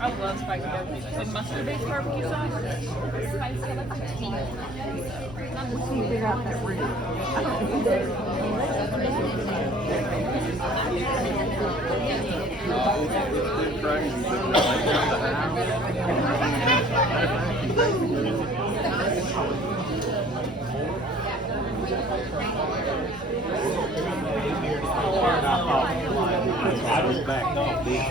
I love spicy barbecue. Like mustard-based barbecue sauce. Spicy, I like the tea. Not the sweet. Figure out that root. I was back off this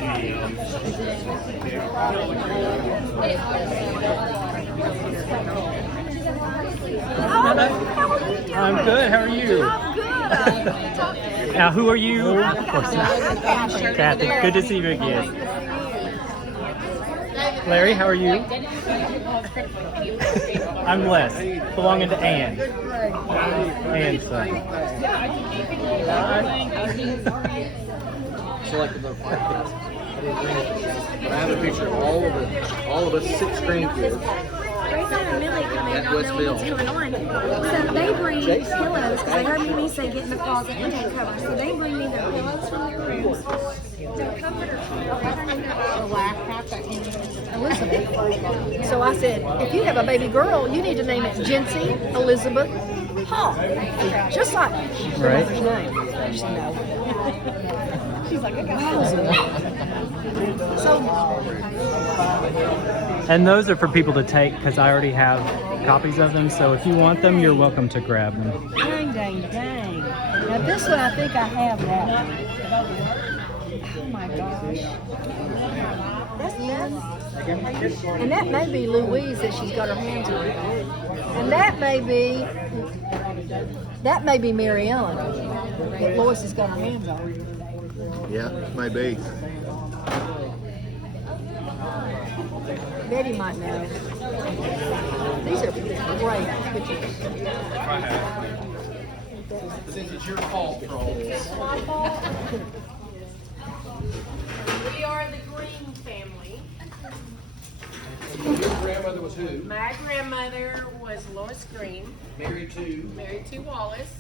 I'm good. How are you? I'm good. Now, who are you? Of course not. Kathy, good to see you again. Larry, how are you? I'm Les, belonging to Ann. Ann's son. Selected those 5 kids. I have a picture of all of us 6 grandkids. Grayson and Millie come in, don't know what's going on. So they bring pillows, because they heard me say get in the closet and take covers. So they bring me their pillows from their rooms. Their comforters from their Elizabeth. So I said, if you have a baby girl, you need to name it Jency Elizabeth Hall. Just like Right. her name. She knows. She's like, wow. So And those are for people to take because I already have copies of them. So if you want them, you're welcome to grab them. Dang, dang, dang. Now this one, I think I have that. Oh my gosh. That's nice. And that may be Louise that she's got her hands on. And that may be Mary Ellen that Lois has got her hands on. Yeah, maybe. Betty might know. These are great pictures. Since it's your fault, trolls. We are the Green family. Your grandmother was who? My grandmother was Lois Green, Married to? married to Wallace.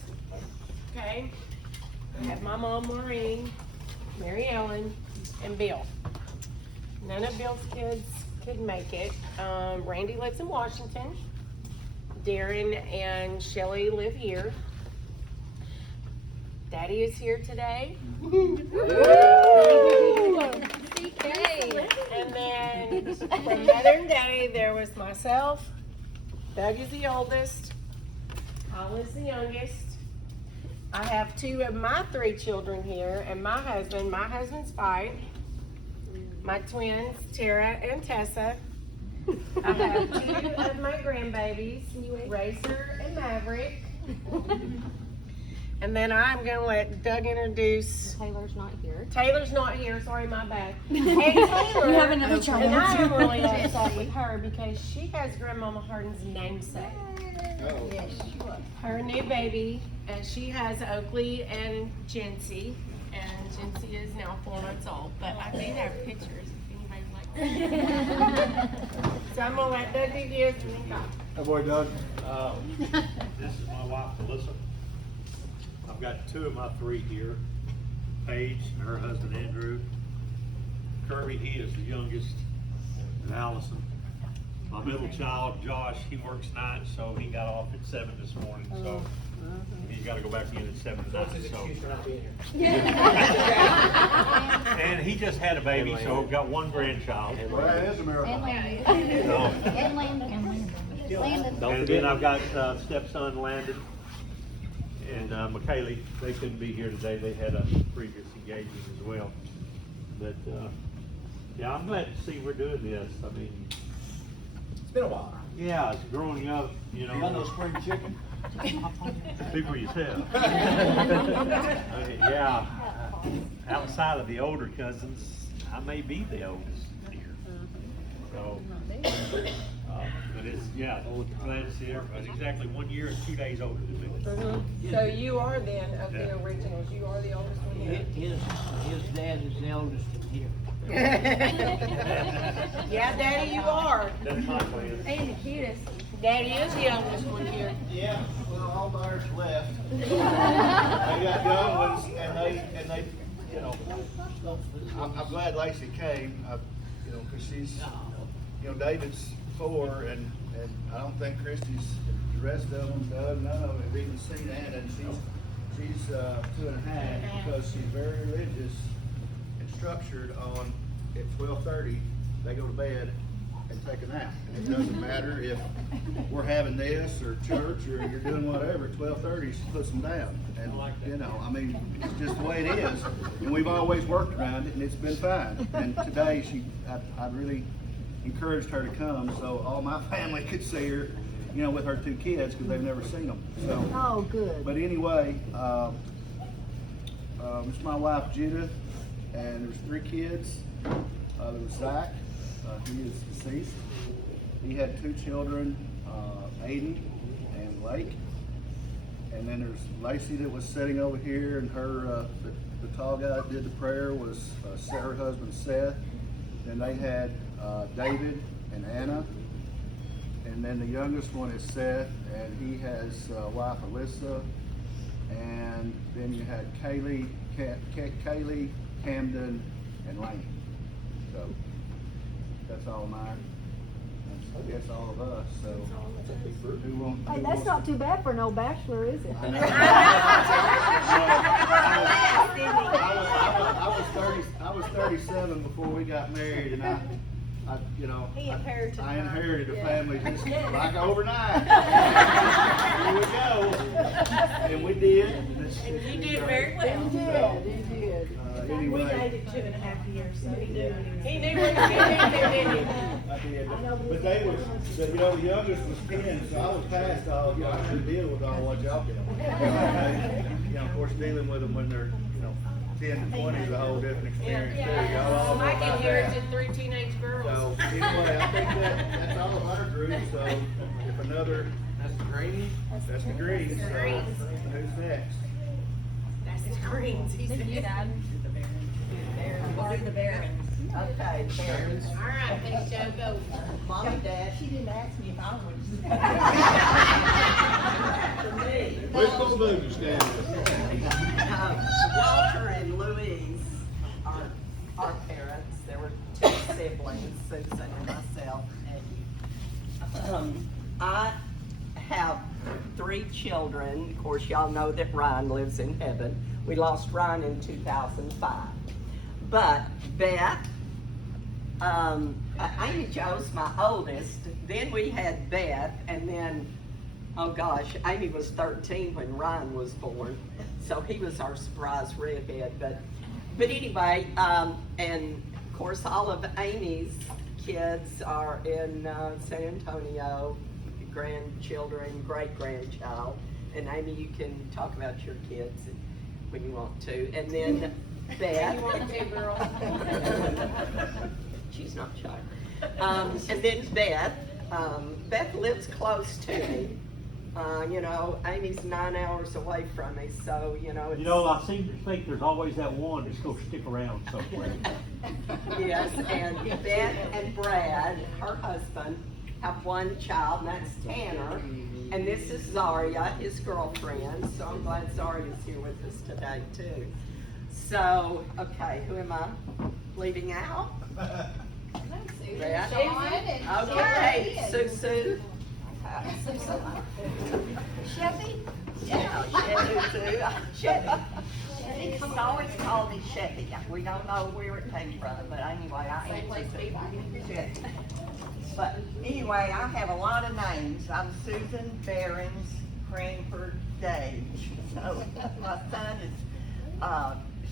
Okay. I have my mom, Maureen, Mary Ellen, and Bill. None of Bill's kids could make it. Randy lives in Washington. Darren and Shelly live here. Daddy is here today. And then from Mother and Daddy, there was myself. Doug is the oldest. Paul is the youngest. I have 2 of my 3 children here, and my husband. My husband's 5. My twins, Tara and Tessa. I have 2 of my grandbabies, Racer and Maverick. And then I'm going to let Doug introduce. Taylor's not here. Taylor's not here, sorry, my bad. And Taylor, You have another child. and I am really upset with her because she has Grandmama Hardin's namesake. Oh. Her new baby, and she has Oakley and Jency, and Jency is now 4 months old, but I do have pictures if anybody'd like. So I'm gonna let Doug do this and then go. Hey, boy, Doug. This is my wife, Melissa. I've got 2 of my 3 here. Paige and her husband, Andrew. Kirby, he is the youngest, and Allison. My middle child, Josh, he works nights, so he got off at 7 this morning, so he's got to go back in at 7 tonight. So. And he just had a baby, so we've got 1 grandchild. Well, that is a miracle. And Landon. So, And Landon. Landon. and then I've got stepson Landon and McKaylee. They couldn't be here today. They had a previous engagement as well. But yeah, I'm glad to see we're doing this. I mean, It's been a while. yeah, it's growing up, you know. You got no spring chicken? Speak for yourself. I mean, yeah, outside of the older cousins, I may be the oldest here. So, but it's, yeah, glad to see everybody. Exactly 1 year and 2 days older than me. So you are then of the originals, you are the oldest one here? His dad is the oldest here. Yeah, Daddy, you are. That's my plan. And the cutest. Daddy is the oldest one here. Yeah, well, all ours left. I got young ones, they, you know, I'm glad Lacey came, you know, cause she's, you know, David's 4 and I don't think Christy's, the rest of them, Doug, none of them have even seen Anna, and she's 2.5 because she's very religious and structured on at 12:30, they go to bed and take a nap. And it doesn't matter if we're having this or church or you're doing whatever, 12:30 she puts them down. And you know, I mean, it's just the way it is. And we've always worked around it and it's been fine. And today I really encouraged her to come so all my family could see her, you know, with her 2 kids because they've never seen them. So, Oh, good. but anyway, this is my wife Judith, and there's 3 kids. There was Zach, he is deceased. He had 2 children, Aiden and Lake. And then there's Lacey that was sitting over here, and her, the tall guy that did the prayer was her husband Seth. Then they had David and Anna. And then the youngest one is Seth, and he has wife Alyssa. And then you had Kaylee, Camden, and Lane. So that's all mine. That's, I guess, all of us. So who wants? Hey, that's not too bad for no bachelor, is it? I was 37 before we got married, and I you know, I inherited a family just like overnight. Here we go, and we did. And you did very well. You did. We Anyway, dated 2.5 years, so he knew what he was didn't he? I did. But they was, you know, the youngest was 10, so I was past all, you know, I had to deal with all what y'all did. You know, of course, dealing with them when they're, you know, 10 to 20 is a whole different experience too. Y'all all know Mike about inherited that. 3 teenage girls. So anyway, I think that's all of our group. So if another, That's the green. that's the green. So Greens. who's next? That's the Greens, he said. The Barons. Okay, parents. All right, Miss Joe, go. Mom and Dad. She didn't ask me if I would. Which one movie stand? Walter and Louise are our parents. There were 2 siblings, Susan and myself. And I have 3 children. Of course, y'all know that Ryan lives in heaven. We lost Ryan in 2005. But Beth, Amy Jo's my oldest. Then we had Beth, and then, oh gosh, Amy was 13 when Ryan was born, so he was our surprise redhead. But anyway, and of course, all of Amy's kids are in San Antonio, grandchildren, great-grandchild. And Amy, you can talk about your kids when you want to. And then Beth. You want to, girl? She's not shy. And then Beth. Beth lives close to me. You know, Amy's 9 hours away from me, so you know. It's, You know, I seem to think there's always that one that's gonna stick around somewhere. yes, and Beth and Brad, her husband, have 1 child, and that's Tanner. And this is Zaria, his girlfriend. So I'm glad Zaria's here with us today too. So, okay, who am I leaving out? Brad? Okay, Susu. Chevy? Yeah, Chevy too. Chevy. She's always called me Chevy. We don't know where it came from, but anyway, I answered Chevy. But anyway, I have a lot of names. I'm Susan Barons Cranford Dage. So my son is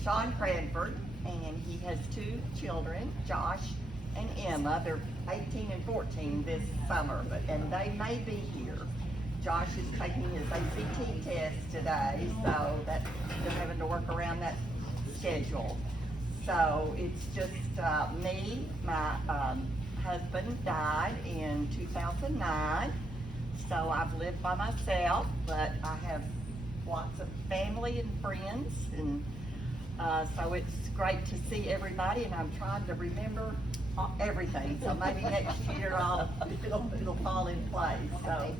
Sean Cranford, and he has 2 children, Josh and Emma. They're 18 and 14 this summer, and they may be here. Josh is taking his ACT test today, so that they're having to work around that schedule. So it's just me. My husband died in 2009, so I've lived by myself, but I have lots of family and friends, and so it's great to see everybody, and I'm trying to remember everything, so maybe next year it'll fall in place. So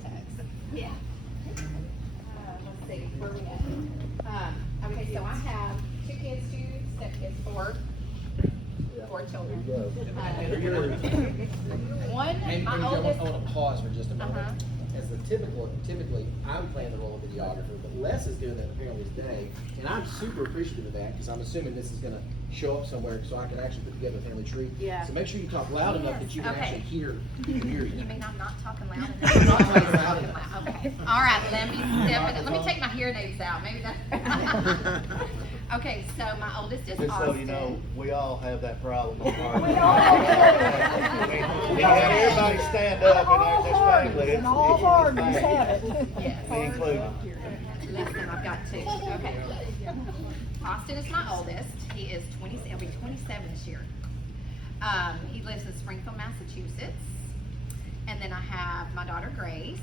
Yeah. Let's see, where we at? Okay, so I have 2 stepkids, four children. One, And my I oldest. want to pause for just a moment. Uh-huh. As typically, I'm playing the role of videographer, but Les is doing that apparently today, and I'm super appreciative of that because I'm assuming this is going to show up somewhere so I can actually put together a family tree. Yeah. So make sure you talk loud enough that you can Okay. actually hear you. You mean I'm not talking loud enough? You're not talking loud enough. Okay. All right. Let me take my hearing aids out. Maybe that's. Okay. So my oldest is Just so Austin. you know, we all have that problem. We all do. had everybody stand up in this family. And all Hardins have it. Yes. Me included. Listen, I've got two. Okay. Austin is my oldest. He is 20. He'll be 27 this year. He lives in Springfield, Massachusetts. And then I have my daughter Grace.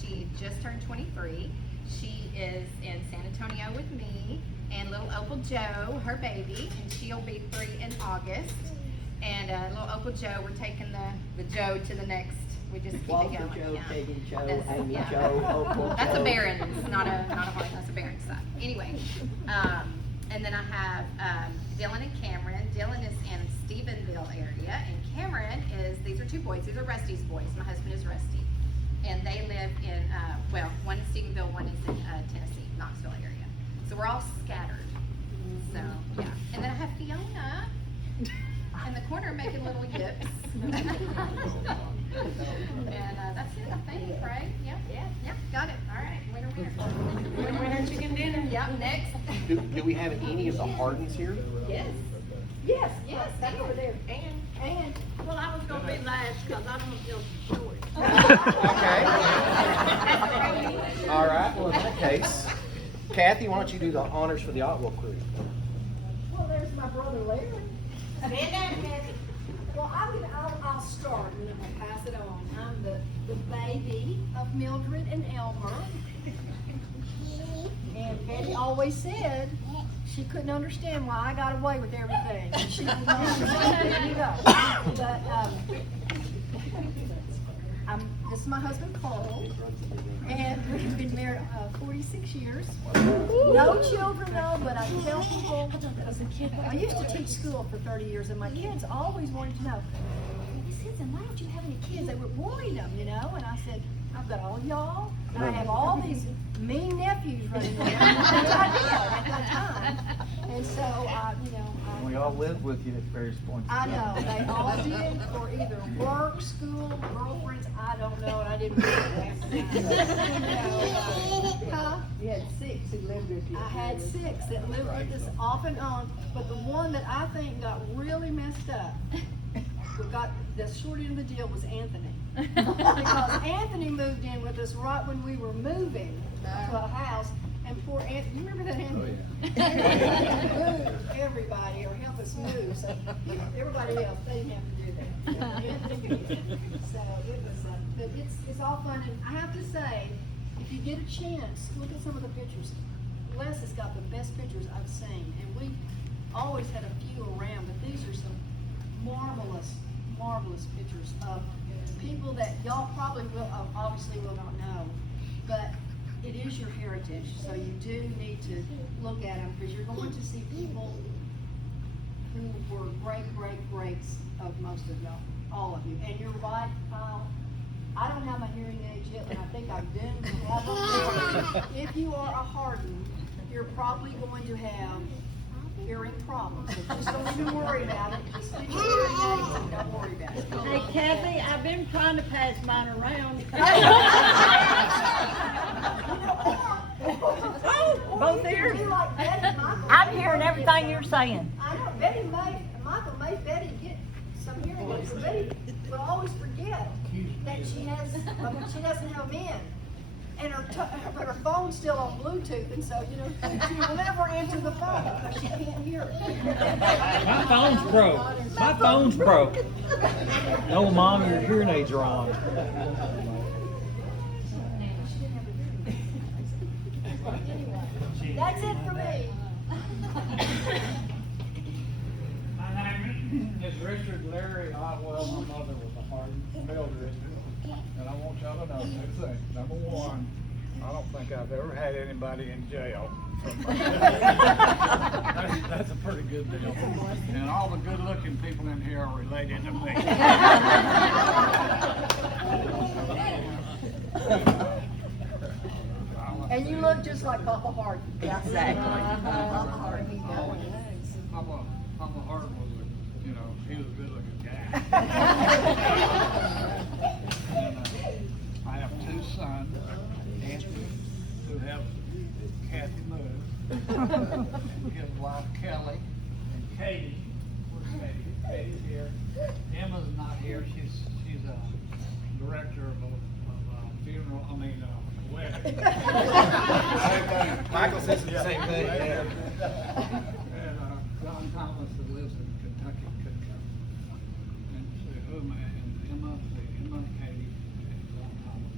She just turned 23. She is in San Antonio with me. And little Opal Joe, her baby, and she'll be 3 in August. And little Opal Joe, we're taking the Joe to the next. We just keep it going. Joe, Yeah. Peggy Joe, That's- Amy yeah. Joe, Opal That's a Joe. Barron, it's not a Hardin, that's a Barron side. Anyway, and then I have Dylan and Cameron. Dylan is in Stephenville area, and Cameron these are two boys, these are Rusty's boys. My husband is Rusty. And they live in, one in Stephenville, one is in Tennessee, Knoxville area. So we're all scattered. So, yeah. And then I have Fiona in the corner making little yips. And that's it, I think, right? Yeah, got it. All right, winner. Winner, chicken dinner. Yep, next. Do we have any of the Hardins here? Yes. Yes, That's over there. And. Well, I was gonna be last, cause I don't feel short. Okay. All right, well, in that case, Kathy, why don't you do the honors for the Otwell crew? Well, there's my brother Larry. Stand down, Kathy. Well, I'll start and then I'll pass it on. I'm the baby of Mildred and Elmer. And Betty always said she couldn't understand why I got away with everything. And she did not understand, you know. But this is my husband Carl, and we've been married 46 years. No children though, but I tell people, as a kid, I used to teach school for 30 years, and my kids always wanted to know, why don't you have any kids? They were worried them, you know, and I said, I've got all y'all, and I have all these mean nephews running around, which I did at that time. And so, We all lived with you at various points. I know, they all did for either work, school, girlfriends, I don't know, and I didn't really Huh? You had 6 who lived with you. I had 6 that lived with us off and on, but the one that I think got really messed up, the short end of the deal was Anthony. Because Anthony moved in with us right when we were moving to a house, and poor Anthony, you remember that, Anthony? Anthony moved everybody or help us move, so everybody else, they didn't have to do that. Anthony did. So it was, but it's all fun, and I have to say, if you get a chance, look at some of the pictures. Les has got the best pictures I've seen, and we always had a few around, but these are some marvelous pictures of people that y'all probably obviously will not know, but it is your heritage, so you do need to look at them, because you're going to see people who were greats of most of y'all, all of you, and you're right, I don't have my hearing aids yet, but I think I do have them. If you are a Hardin, you're probably going to have hearing problems, so just don't even worry about it, just stick your hearing aids and don't worry about it. Hey, Kathy, I've been trying to pass mine around. Both ears. I'm hearing everything you're saying. I know, Michael made Betty get some hearing aids, so Betty will always forget that she doesn't have them in. And but her phone's still on Bluetooth, and so, she will never answer the phone because she can't hear it. My phone's broke. My phone's broke. No, Mom, your hearing aids are on. That's it for me. My name is Richard Larry Otwell. My mother was a Hardin, Mildred. And I want y'all to know two things. Number one, I don't think I've ever had anybody in jail. That's a pretty good deal. And all the good-looking people in here are related to me. And you look just like Papa Hardin. Exactly. Papa Hardin. Papa Hardin was, you know, he was a good-looking guy. And I have two sons, Anthony, who have Kathy moved, his wife Kelly, and Katie. Where's Katie? Katie's here. Emma's not here. She's a director of a funeral. I mean, wedding. Michael says the same thing. Yeah. And John Thomas that lives in Kentucky couldn't come. And so Emma, Katie, and John Thomas.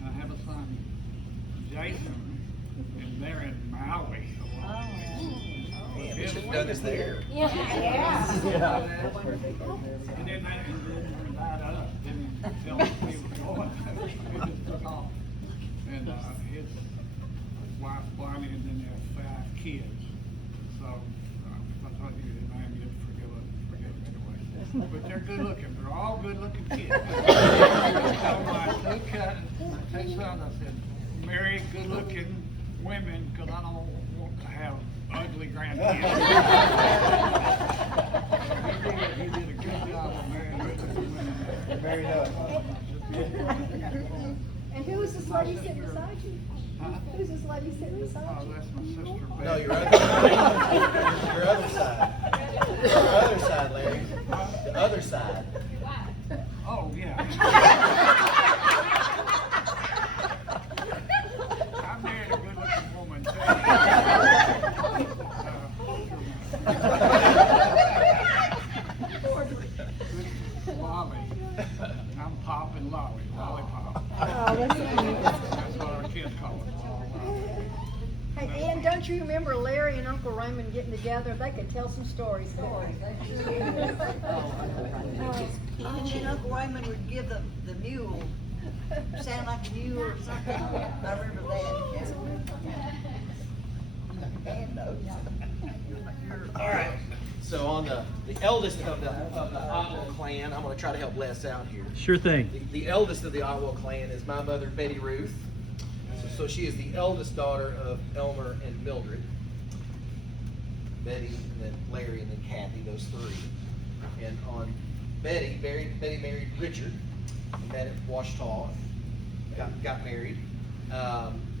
And I have a son, Jason, and they're in Maui. We should have done this there. Yeah. And then that up. Didn't even tell us we were going. We just took off. And his wife Bonnie, and then they have 5 kids. So I thought you didn't mind, you'd forgive them anyway. But they're good looking. They're all good looking kids. I told my two sons, I said, marry good looking women, because I don't want to have ugly grandkids. He did a good job of marrying good looking women. Married up. And who is this lady sitting beside you? Huh? Who's this lady sitting beside Oh, you? that's my sister. No, Betty. your other side. Your other side, Larry. The other side. Oh, yeah. I married a good-looking woman, too. Lolly. I'm Pop and Lolly. Lollipop. Oh, that's cute. That's what our kids call it. Hey, Ann, don't you remember Larry and Uncle Raymond getting together? They could tell some stories. And then Uncle Raymond would give the mule, sound like a mule or something. I remember that. And All right. So on the eldest of the Otwell clan, I'm going to try to help Les out here. Sure thing. The eldest of the Otwell clan is my mother, Betty Ruth. So she is the eldest daughter of Elmer and Mildred. Betty, and then Larry, and then Kathy, those 3. And on Betty married Richard. They met at Washita. Got married.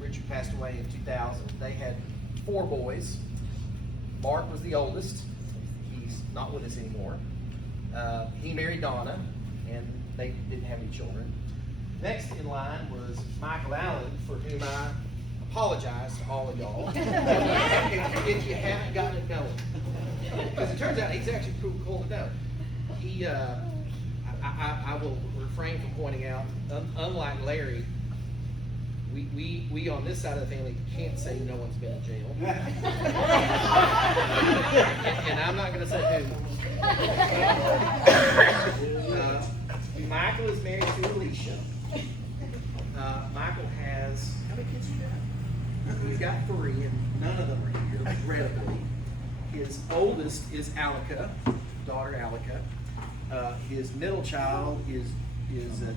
Richard passed away in 2000. They had 4 boys. Mark was the oldest. He's not with us anymore. He married Donna, and they didn't have any children. Next in line was Michael Allen, for whom I apologize to all of y'all if you haven't gotten to know him. Because it turns out he's actually pretty cool to know. He, I will refrain from pointing out, unlike Larry, we on this side of the family can't say no one's been in jail. and I'm not going to say who. Michael is married to Alicia. Michael has, how many kids do you have? He's got 3, and none of them are here, regrettably. His oldest is Alika, daughter Alika. His middle child is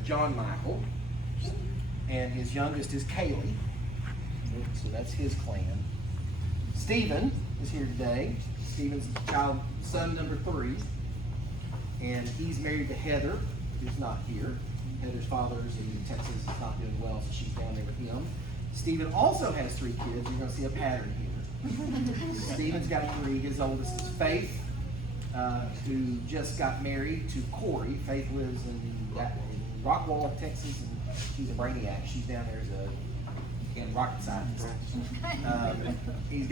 John Michael, and his youngest is Kaylee. So that's his clan. Stephen is here today. Stephen's son number 3, and he's married to Heather, who's not here. Heather's father's in Texas, is not doing well, so she's down there with him. Stephen also has 3 kids. You're going to see a pattern here. Stephen's got 3. His oldest is Faith, who just got married to Corey. Faith lives in Rockwall, Texas, and she's a brainiac. She's down there as in rocket science. He's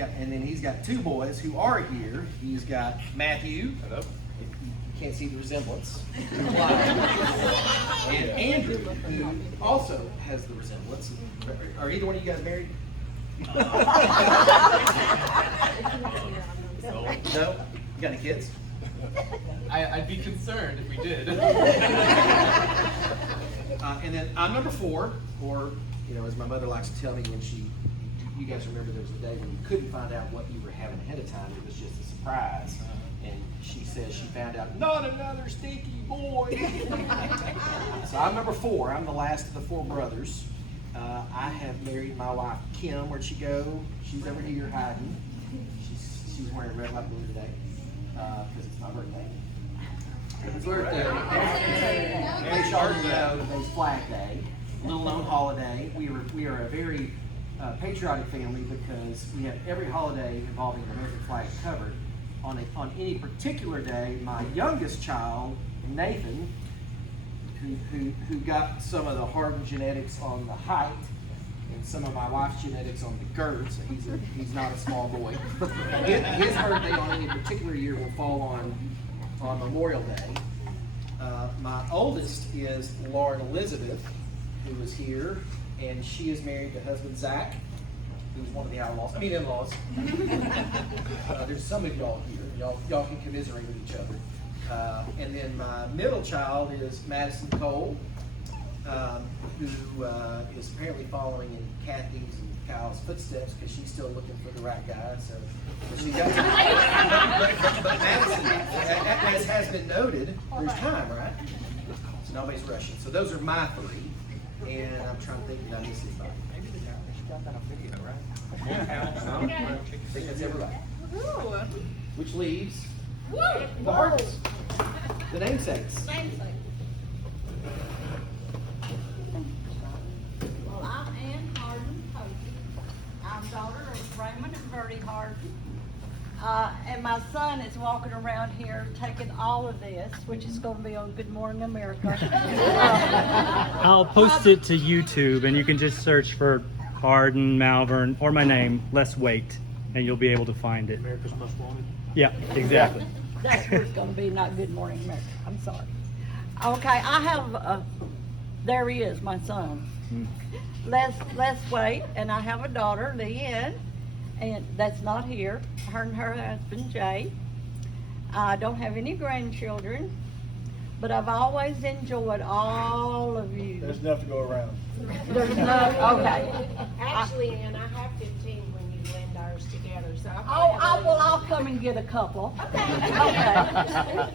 got 2 boys who are here. He's got Matthew. Hello. You can't see the resemblance. And Andrew, who also has the resemblance. Are either one of you guys married? No? You got any kids? I'd be concerned if we did. And then I'm number 4, or, as my mother likes to tell me when you guys remember there was a day when you couldn't find out what you were having ahead of time. It was just a surprise. surprise. And she says she found out, not another stinky boy. So I'm number 4. I'm the last of the 4 brothers. I have married my wife, Kim. Where'd she go? She's over here hiding. She's wearing red, white, blue today because it's my birthday. It's birthday. Mary Charlotte know today's Flag Day, little known holiday. We are a very patriotic family because we have every holiday involving the American flag covered. On any particular day, my youngest child, Nathan, who got some of the Hardin genetics on the height and some of my wife's genetics on the girth, so he's not a small boy. His birthday on any particular year will fall on Memorial Day. My oldest is Lauren Elizabeth, who is here, and she is married to husband Zach, who's one of the in-laws. There's some of y'all here. Y'all can commiserate with each other. And then my middle child is Madison Cole, who is apparently following in Kathy's and Kyle's footsteps because she's still looking for the right guy. So she got but Madison, as has been noted, there's time, right? So nobody's rushing. So those are my 3, and I'm trying to think, did I miss anybody? I think that's everybody. Which leaves the Hardins, the namesakes. Well, I'm Ann Hardin Posey. I'm daughter of Raymond and Verdie Hardin. And my son is walking around here taking all of this, which is going to be on Good Morning America. I'll post it to YouTube, and you can just search for Hardin, Malvern, or my name, Less Weight, and you'll be able to find it. America's Most Wanted. Yeah, exactly. That's where it's going to be, not Good Morning America. I'm sorry. Okay, I have, there he is, my son. Les Weight, and I have a daughter, Leanne, and that's not here. Her and her husband, Jay. I don't have any grandchildren, but I've always enjoyed all of you. There's enough to go around. There's no, okay. Actually, Ann, I have 15 when you blend ours together, so. I'll come and get a couple. Okay.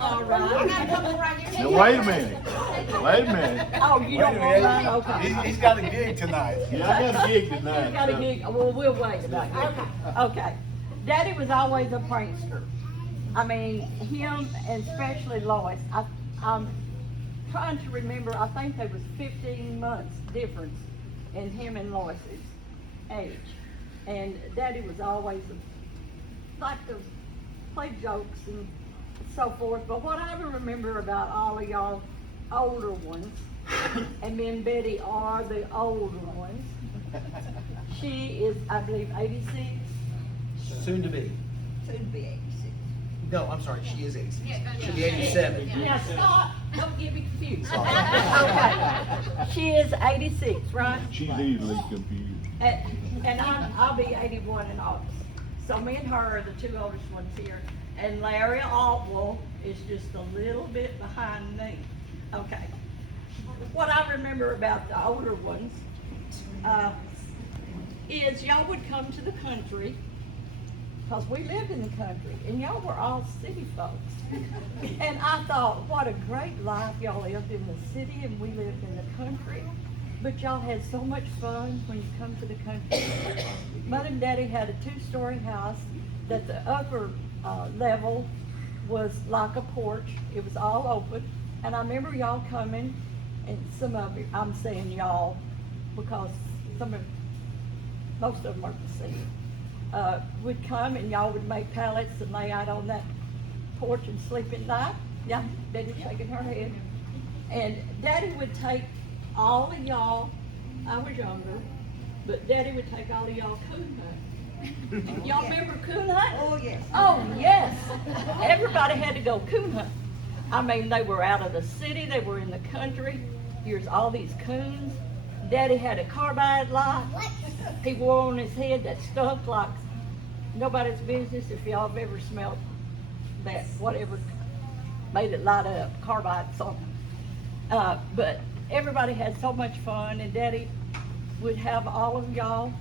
All right. I got a couple right here. Now, wait a minute. Oh, you don't want mine? Okay. He's got a gig tonight. Yeah, I got a gig tonight. You got a gig, well, we'll wait about that. Okay. Daddy was always a prankster. I mean, him and especially Lois. I'm trying to remember, I think there was 15 months difference in him and Lois's age. And Daddy was always like to play jokes and so forth. But what I remember about all of y'all older ones, and me and Betty are the older ones. She is, I believe, 86. Soon to be. Soon to be 86. No, I'm sorry, she is 86. Yeah, She'll be 87. Now stop, don't get me confused. Sorry. Okay, she is 86, right? She's easily confused. And I'll be 81 in August. So me and her are the 2 oldest ones here. And Larry Altwell is just a little bit behind me. Okay. What I remember about the older ones is y'all would come to the country, because we lived in the country, and y'all were all city folks. And I thought, what a great life. Y'all lived in the city and we lived in the country. But y'all had so much fun when you come to the country. Mother and Daddy had a 2-story house that the upper level was like a porch. It was all open. And I remember y'all coming, and some of you, I'm saying y'all, because most of them are deceased, would come and y'all would make pallets and lay out on that porch and sleep at night. Yeah, Daddy shaking her head. And Daddy would take all of y'all, I was younger, but Daddy would take all of y'all coon hunting. Y'all remember coon hunting? Oh, yes. Oh, yes. Everybody had to go coon hunting. I mean, they were out of the city, they were in the country. Here's all these coons. Daddy had a carbide light. He wore on his head that stunk like nobody's business. If y'all have ever smelled that, whatever made it light up, carbide something. But everybody had so much fun, and Daddy would have all of y'all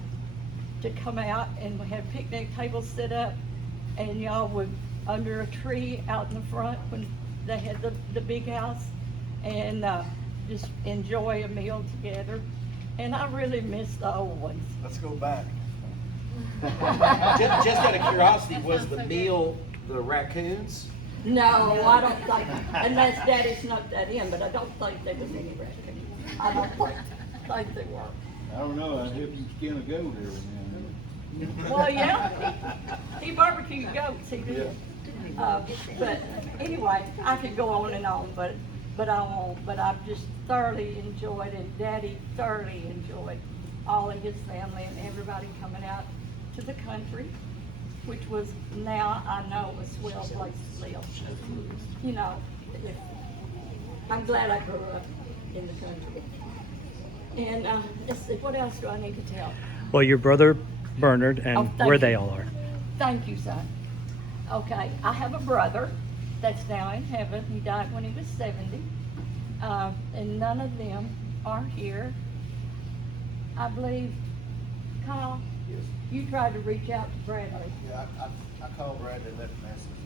to come out, and we had picnic tables set up, and y'all would under a tree out in the front when they had the big house, and just enjoy a meal together. And I really miss the old ones. Let's go back. Just out of curiosity, was the meal the raccoons? No, I don't think, unless Daddy snuck that in, but I don't think there was any raccoons. I don't think they were. I don't know, I'd help him skin a goat every now and then. Well, yeah, he barbecued goats, he did. But anyway, I could go on and on, but I won't. But I've just thoroughly enjoyed, and Daddy thoroughly enjoyed all of his family and everybody coming out to the country, which was, now I know, a swell place to live. You know, I'm glad I grew up in the country. And let's see, what else do I need to tell? Well, your brother Bernard and thank where you. they all are. Thank you, son. Okay, I have a brother that's now in heaven. He died when he was 70. And none of them are here. I believe, Kyle, Yes. you tried to reach out to Bradley. Yeah, I called Brad and left a message.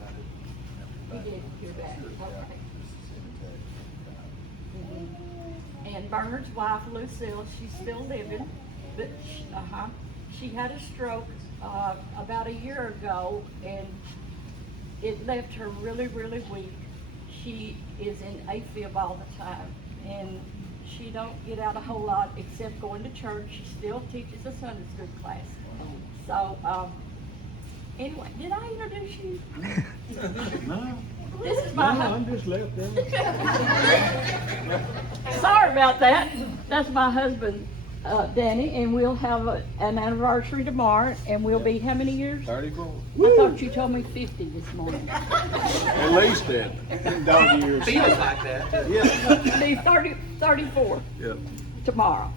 I didn't. You did hear that, Sure, yeah. okay. Just send a text. And Bernard's wife, Lucille, she's still living, but she had a stroke about a year ago, and it left her really, really weak. She is in AFib all the time, and she don't get out a whole lot except going to church. She still teaches a Sunday school class. So, anyway, did I introduce you? No, This is no, my I'm just left there. Sorry about that. That's my husband, Danny, and we'll have an anniversary tomorrow, and we'll be how many years? 34. I thought you told me 50 this morning. At least that. Dog years. Feels like that. Yeah. Be 34 Yep. tomorrow.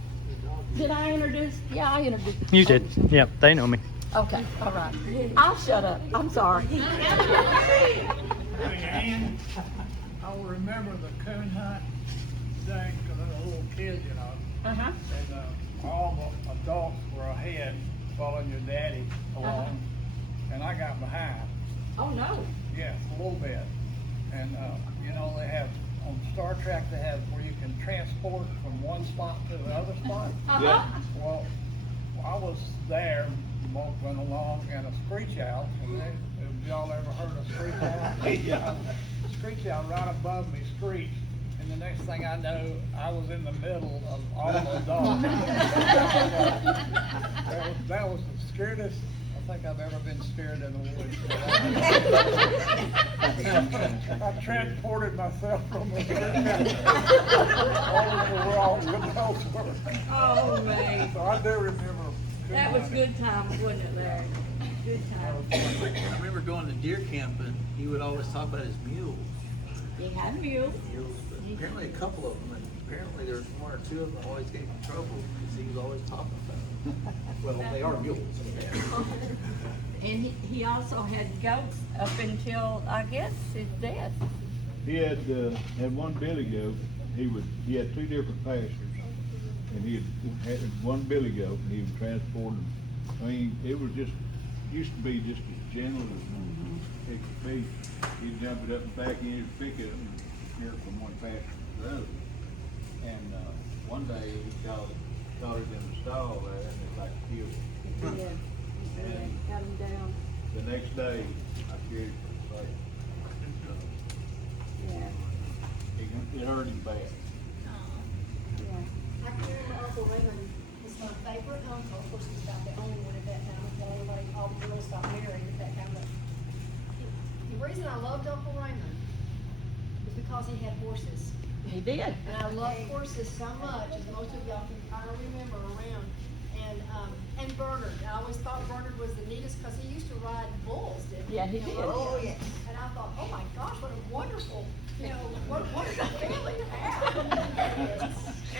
Did I introduce? Yeah, I introduced. You did. Yep, they know me. Okay, all right. I'll shut up. I'm sorry. Ann, I will remember the coon hunt thing, because I was a little kid, you know. Uh-huh. And all the adults were ahead, following your daddy along, and I got behind. Oh, no. Yeah, a little bit. And, you know, they have, on Star Trek, they have where you can transport from one spot to the other spot. Uh-huh. Well, I was there, went along, and a screech owl, have y'all ever heard of screech owl? Yeah. A screech owl right above me screeched, and the next thing I know, I was in the middle of all the dogs. That was the scariest I think I've ever been scared in the woods. I transported myself from the all over the world with elsewhere. Oh, man. So I do remember. That was good times, wasn't it, Larry? Good times. I remember going to deer camp, and he would always talk about his mules. He had mules. But apparently a couple of them, and apparently there was one or two of them that always gave him trouble because he was always talking about them. Well, they are mules. And he also had goats up until, I guess, his death. He had one billy goat. He had two different pastures, and he had one billy goat, and he would transport them. I mean, it was just used to be just as gentle as it could be. He'd jump it up and back in, he'd pick it up and steer it from one pasture to the other. And one day he caught it in the stall there, and it like killed it. Yeah. Yeah, got him down. The next day, I carried it for the site. Yeah. It hurt him bad. Yeah. I carried my Uncle Raymond, was my favorite uncle, of course he was about the only one at that time, until everybody, all the girls got married at that time, but the reason I loved Uncle Raymond was because he had horses. He did. And I love horses so much, as most of y'all can kind of remember around. And Bernard, I always thought Bernard was the neatest, because he used to ride bulls, didn't he? Yeah, he did. Oh, yes. And I thought, oh my gosh, what a wonderful, you know, what a family to have.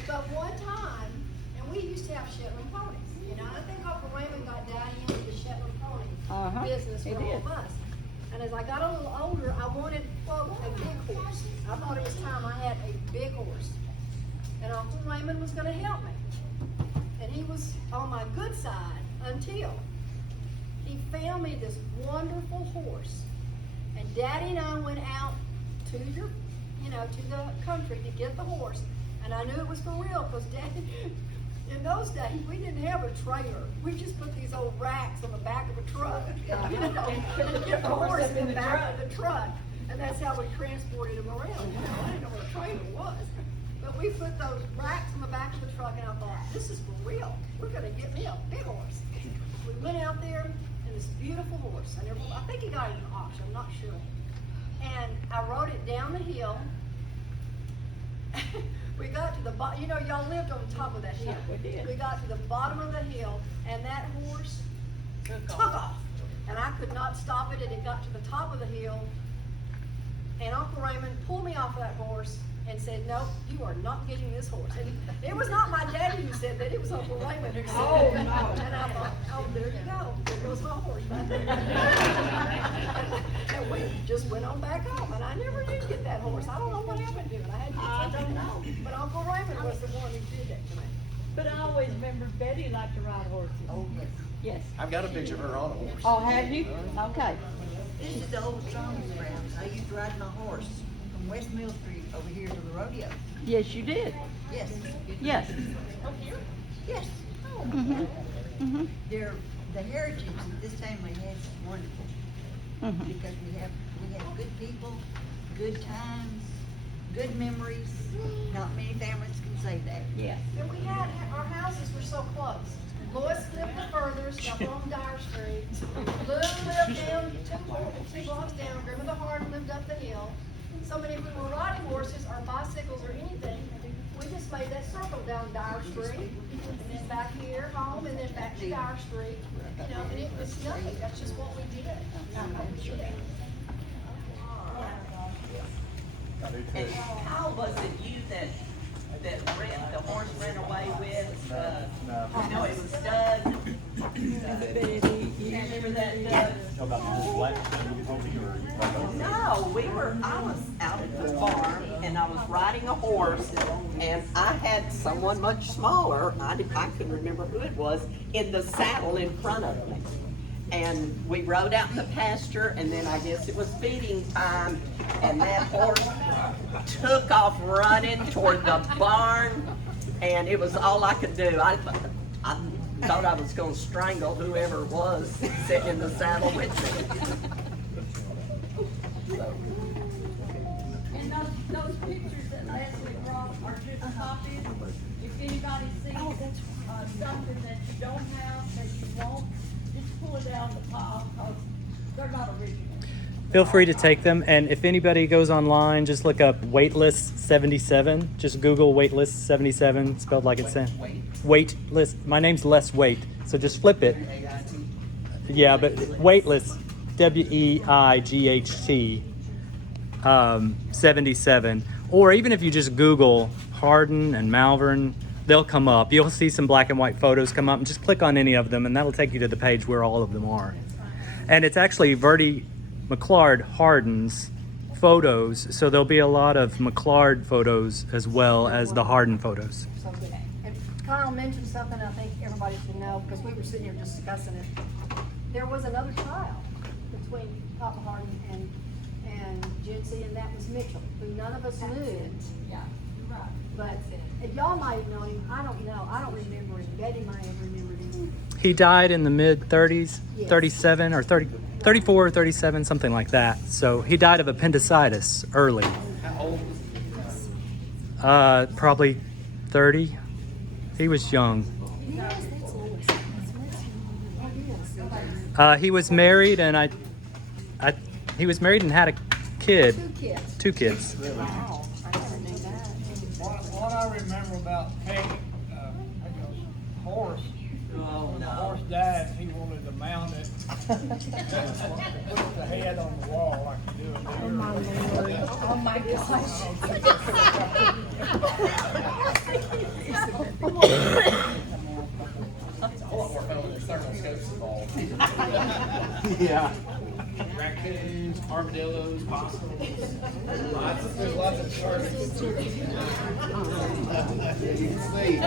But one time, and we used to have Shetland ponies, you know, I think Uncle Raymond got Daddy into the Shetland pony business he for all did. of us. And as I got a little older, I wanted, quote, a big horse. I thought it was time I had a big horse. And Uncle Raymond was gonna help me. And he was on my good side until he found me this wonderful horse. And And Daddy and I went out to to the country to get the horse. And I knew it was for real because Daddy, in those days, we didn't have a trailer. We just put these old racks on the back of a truck, and get the horse in the back of the truck. And that's how we transported him around. I didn't know what a trailer was. But we put those racks on the back of the truck, and I thought, this is for real. We're gonna get me a big horse. We went out there, and this beautiful horse. I think he got it in an auction, I'm not sure. And I rode it down the hill. We got to the bottom, y'all lived on top of that hill. We got to the bottom of the hill, and that horse took off. And I could not stop it, and it got to the top of the hill. And Uncle Raymond pulled me off of that horse and said, "No, you are not getting this horse." And it was not my daddy who said that, it was Uncle Raymond who said that. And I thought, oh, there you go, there goes my horse right there. And we just went on back home, and I never did get that horse. I don't know what happened to it. I don't know. But Uncle Raymond was the one who did that to me. But I always remember Betty liked to ride horses. Oh, Yes. I've got a picture of her on a horse. Oh, have you? Okay. This is the old Jones grounds. I used to ride my horse from West Mill Street over here to the rodeo. Yes, you did. Yes. Yes. Yes. Mhm. The heritage that this family has is wonderful. Mhm. Because we have good people, good times, good memories. Not many families can say that. Yes. And our houses were so close. Lois lived the furthest, up on Dyer Street. Lou lived down two blocks down. Grandmother Hardin lived up the hill. So many, if we were riding horses or bicycles or anything, we just made that circle down Dyer Street, and then back here home, and then back to Dyer Street. And it was nothing. That's just what we did. And how was it you that the horse ran away with? I know it was Doug. You remember that, Doug? No, I was out at the farm and I was riding a horse and I had someone much smaller, I couldn't remember who it was, in the saddle in front of me. And we rode out in the pasture, and then I guess it was feeding time, and that horse took off running toward the barn, and it was all I could do. I thought I was going to strangle whoever it was sitting in the saddle with me. And those pictures that Leslie brought are just copies. If anybody sees something that you don't have, that you want, just pull it out of the pile, because they're not original. Feel free to take them, and if anybody goes online, just look up Waitlist 77. Just Google Waitlist 77, spelled like it's in. Waitlist. My name's Les Wait, so just flip it. Yeah, but Waitlist, WEIGHT 77. Or even if you just Google Hardin and Malvern, they'll come up. You'll see some black and white photos come up, and just click on any of them, and that'll take you to the page where all of them are. And it's actually Verdie Hardin's photos, so there'll be a lot of McClard photos as well as the Hardin photos. And Kyle mentioned something I think everybody should know, because we were sitting here discussing it. There was another child between Papa Hardin and Jitsi, and that was Mitchell, who none of us knew. Yeah, you're right. But y'all might have known him. I don't know. I don't remember him. Betty might have remembered him. He died in the mid-30s, Yes. 37 or 30, 34 or 37, something like that. So he died of appendicitis early. How old was he? Probably 30. He was young. He was married, and he was married and had a kid. Two kids. What I remember about Peggy, horse, when the horse died, he wanted to mount it, put the head on the wall like you do in New York. Oh my gosh. It's a whole lot more fun when there's thermoscopes involved. Yeah. Raccoons, armadillos, possums. There's lots of sharks. You can see.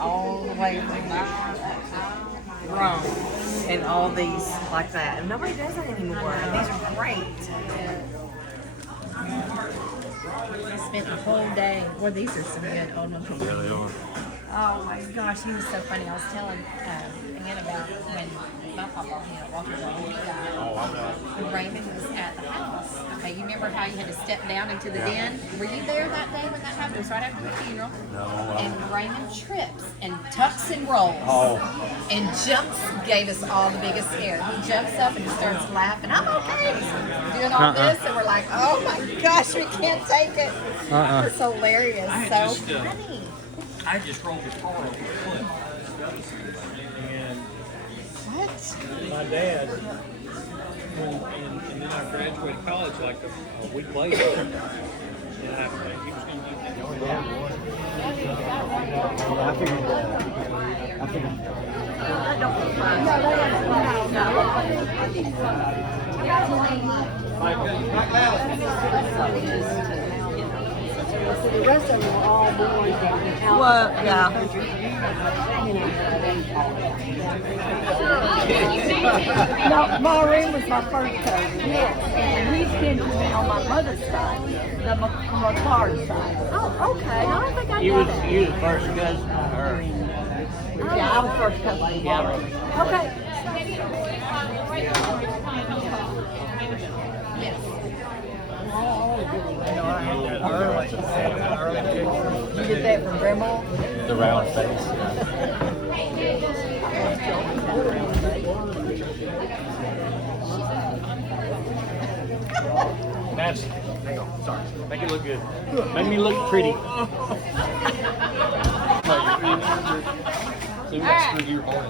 All the way from Rome and all these like that. And nobody does that anymore. And these are great. I spent the whole day. Well, these are some good old ones. Yeah, they are. Oh my gosh, he was so funny. I was telling Ann about when my papa, Walker, when he died. Oh, I know. Raymond was at the house. Okay, you remember how you had to step down into the den? Were you there that day when that happened? It was right after the funeral. No. And Raymond trips and tucks and rolls. Oh. And jumps, gave us all the biggest scare. He jumps up and starts laughing. I'm okay. He's doing all this, and we're like, oh my gosh, we can't take it. It's hilarious. I had So just, funny. I just rolled the car over a cliff. And What? my dad, and then I graduated college like a week later. And he was going to So the rest of them were all born out. Well, yeah. No, Maureen was my first cousin. Yes. And he's been to me on my mother's side, the McClard side. Oh, okay. I don't think I You knew was that. you was first cousin to her. Yeah, I was first cousin to Maureen. Okay. You did that from Grandma? The round face. Madison, hang on, sorry. Make it look good. Make me look pretty. See, we got screwed your heart.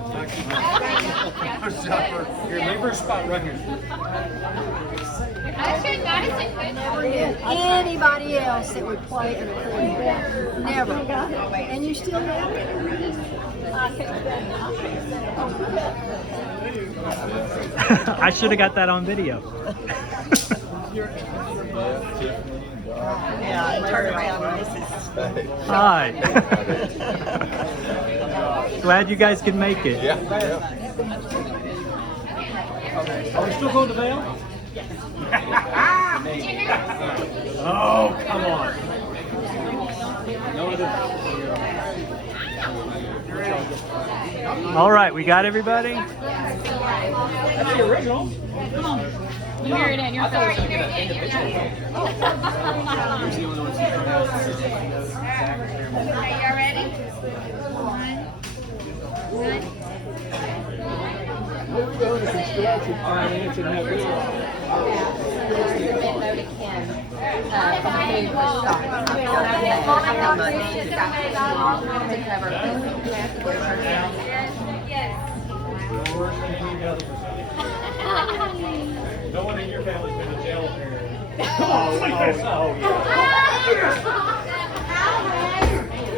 Here, leave her a spot right here. Never knew anybody else that would play an accordion. Never. And you still have it? I should have got that on video. Yeah, turn around. This is. Hi. Glad you guys could make it. Yeah. Are we still going to Vail? Oh, come on. No other. All right, we got everybody? That's the original. Come on. You hear it in your Okay, y'all ready? One, good. No one in your family's been in jail apparently. Oh, yeah.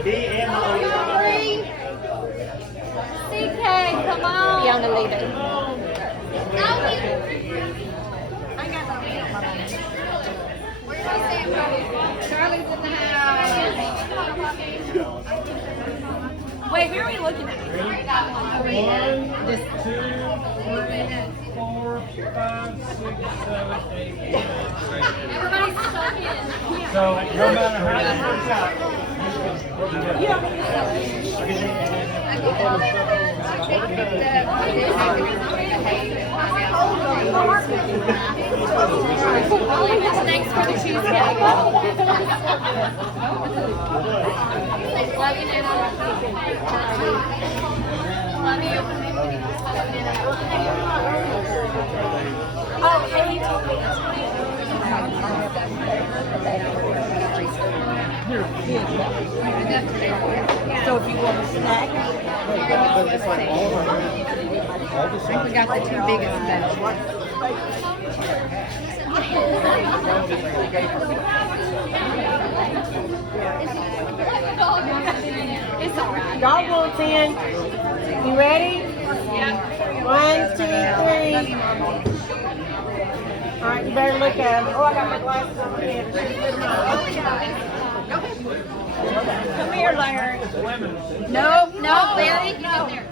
He and my older brother. CK, come on. Be on the leader. Charlie's in the house. Wait, who are we looking at? 1, 2, 3, 4, 5, 6, 7, 8, 9. Everybody's stuck in. So no matter how this works out, Thanks for the cheesecake. Love you, Nana. Love you. Oh, and you told me that's So if you want a snack, I think we got the two biggest batches. It's all right. Dog wants in. You ready? 1, 2, 3. All right, you better look at them. Oh, I got my glasses on my head. Come here, Larry. No, Larry, get in there.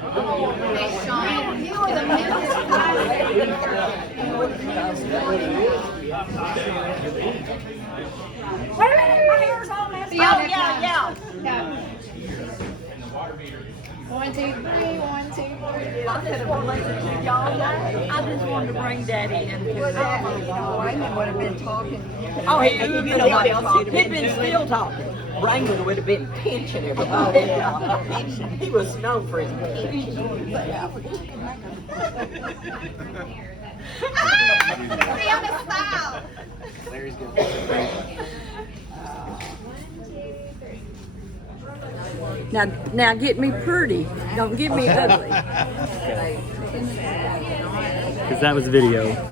Hey, Sean, to the middle. Wait a minute, my hair's all messed up. Yeah, Oh, yeah. One, two, three, 1, 2, 3. I just wanted to bring Daddy in. Raymond would have been talking. Oh, you know what else he'd been still talking. Raymond would have been pinching everybody. He was known for his pinching. Rihanna style. Larry's good. Now get me pretty. Don't get me ugly. Because that was video.